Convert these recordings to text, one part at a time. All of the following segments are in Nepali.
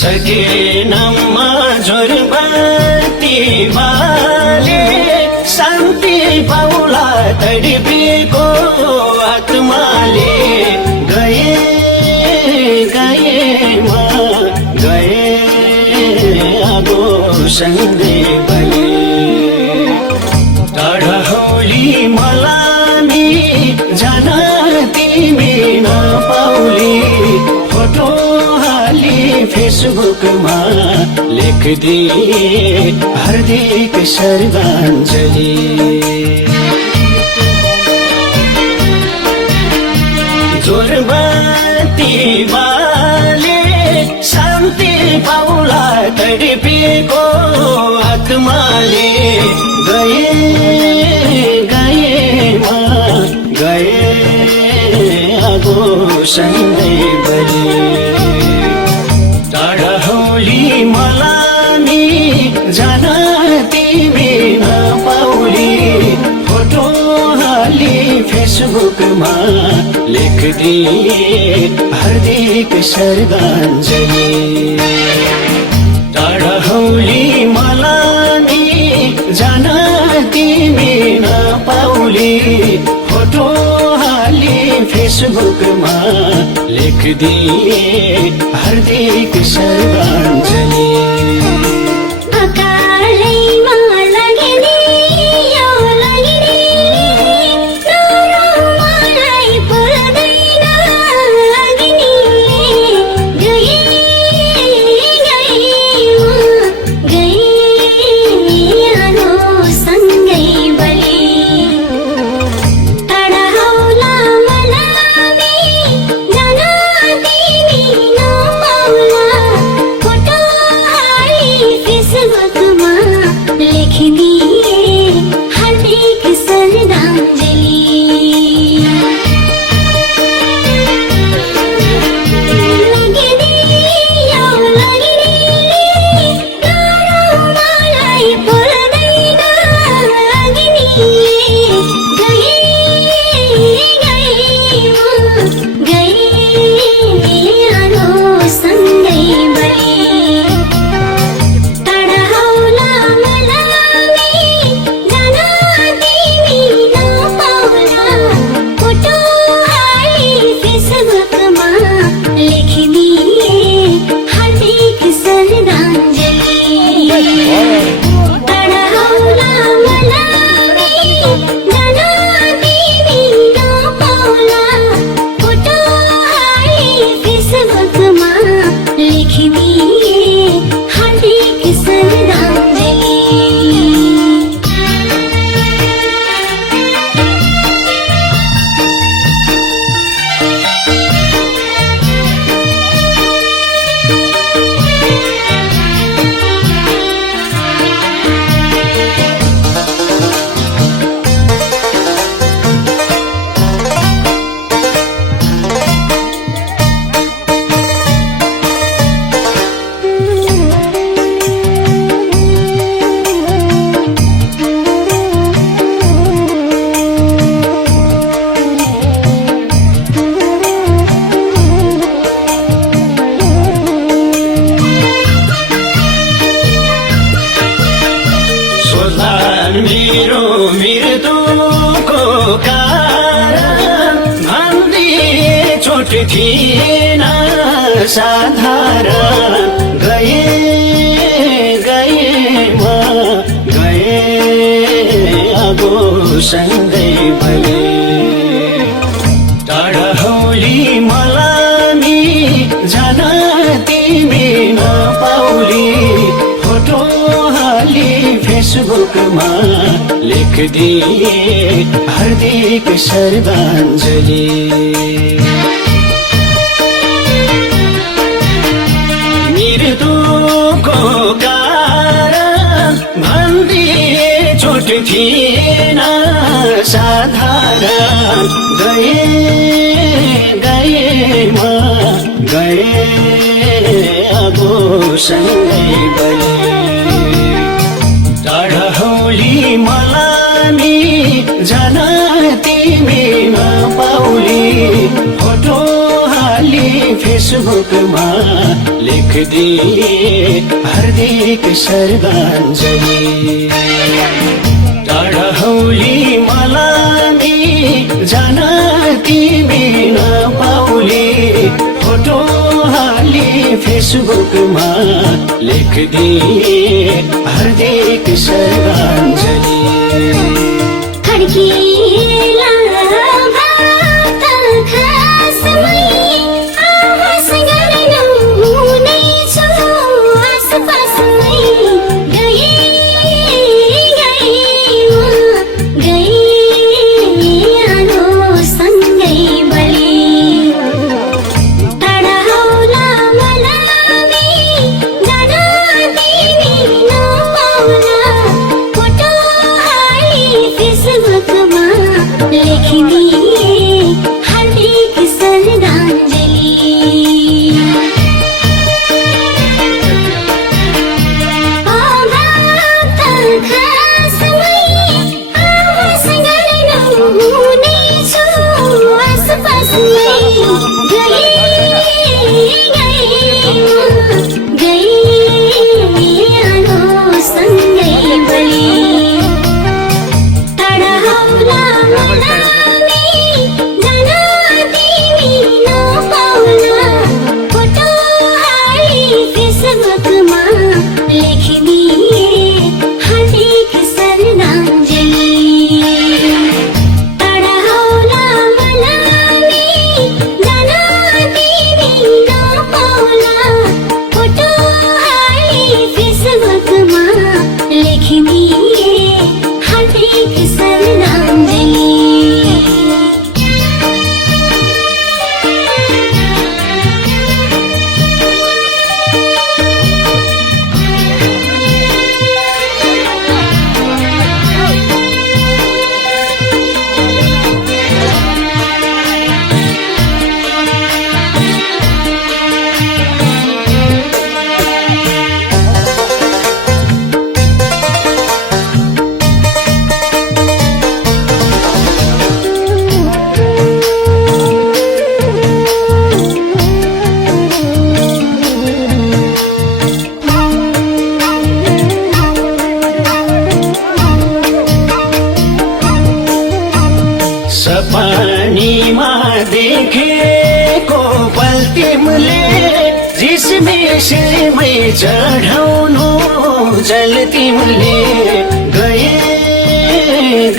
सकेनमा झोरबत्ती बाले शान्ति पाउला तडपेको आत्माले गए गएमा गए आगो सँगै बले टाढाहौली मलामी जान तिमी नपाउली फोटो हाली फेसबुकमा लेखिदिए हार्दिक श्रद्धाञ्जली झोरबत्ती बाले शान्ति पाउला तडपेको आत्माले गए गएमा गए आगो सँगै बले टाढाहौली मलामी जान तिमी नपाउली फोटो हाली फेसबुकमा लेखिदिए हार्दिक श्रद्धाञ्जली टाढाहौली मलामी जान तिमी नपाउली फोटो हाली फेसबुकमा लेखिदिए हार्दिक श्रद्धाञ्जली मेरो मृत्युको कारण भन्दिए छोट थिएन साधारण गए गएमा गए आगो सँगै बले टाढाहौली मलामी जान तिमी नपाउली फोटो हाली फेसबुकमा लेखिदिए हार्दिक श्रद्धाञ्जली मृत्युको कारण भन्दिए छोट थिएन साधारण गए गएमा गए आगो सँगै बले टाढाहौली मलामी जान तिमी नपाउली फोटो हाली फेसबुकमा लेखिदिए हार्दिक श्रद्धाञ्जली। टाढा हौली मलामी जान तिमी नपाउली, फोटो हाली फेसबुकमा लेखिदिए हार्दिक श्रद्धाञ्जली। सपनीमा देखेको पल तिमीले जिस्मिसमै चढाउनु जल तिमीले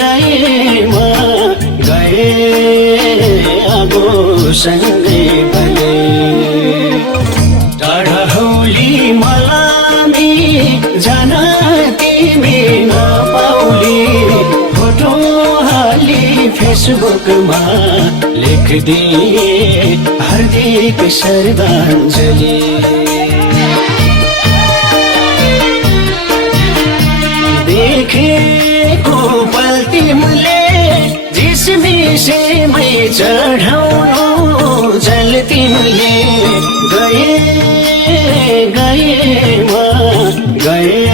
गएमा गए अब सँगै बने। टाढा हौली मलामी जान तिमी नपाउली, फोटो हाली फेसबुकमा लेखिदिए हार्दिक श्रद्धाञ्जली। देखेको पल तिमीले जिस्मिसमै चढाउनु जल तिमीले गएमा गए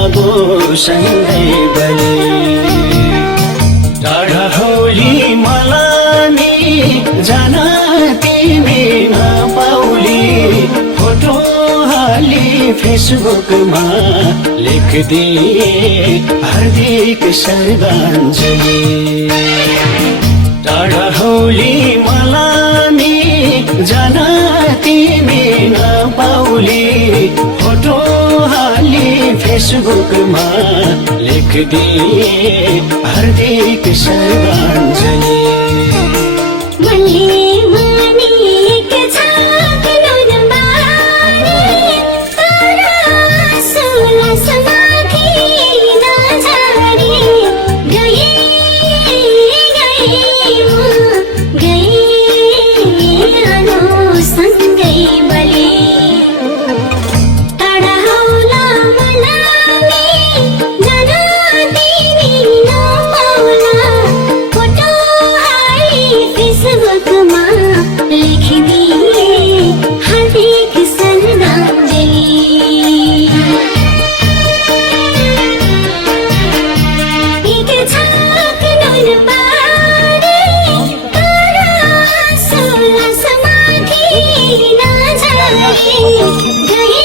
अब सँगै बने। टाढा हौली मलामी जान तिमी नपाउली, फोटो हाली फेसबुकमा लेखिदिए हार्दिक श्रद्धाञ्जली। टाढा हौली मलामी जान तिमी नपाउली, फोटो हाली फेसबुकमा लेखिदिए हार्दिक श्रद्धाञ्जली। Facebook गए